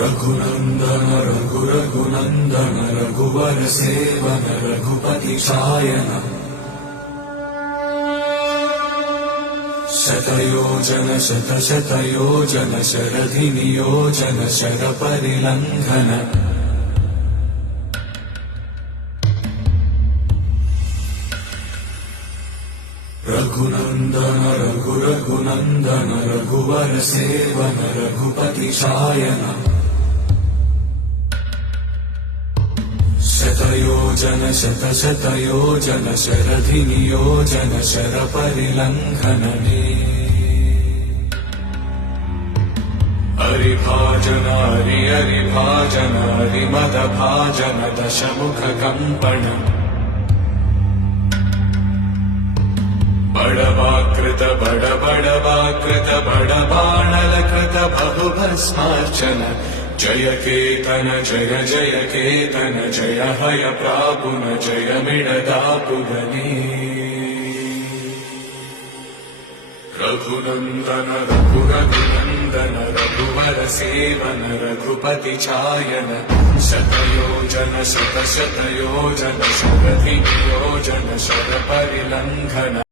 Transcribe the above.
रघुनन्दन रघुनन्दन रघुवर seven Raghupati चायन शतयोजन शतशतयोजन शरधि नियोजन sir परिलंघन Raghunandan Raghunandan रघुवर seven Raghupati चायन शतयोजन शतशतयोजन शरधि नियोजन sir परिलंघन हरिभाजन हरिभाजन हरिमद भाजन दशमुख कंपन बड़वाकृत बड़बाणलकृत बहुभस्मार्चन जय केतन जय जय केतन जय हय प्रापुन जय मिडदापुगनी रघुनन्दन रघुनन्दन रघुवर सेवन रघुपति चायन शतयोजन शतशतयोजन शरधि नियोजन शर परिलंघन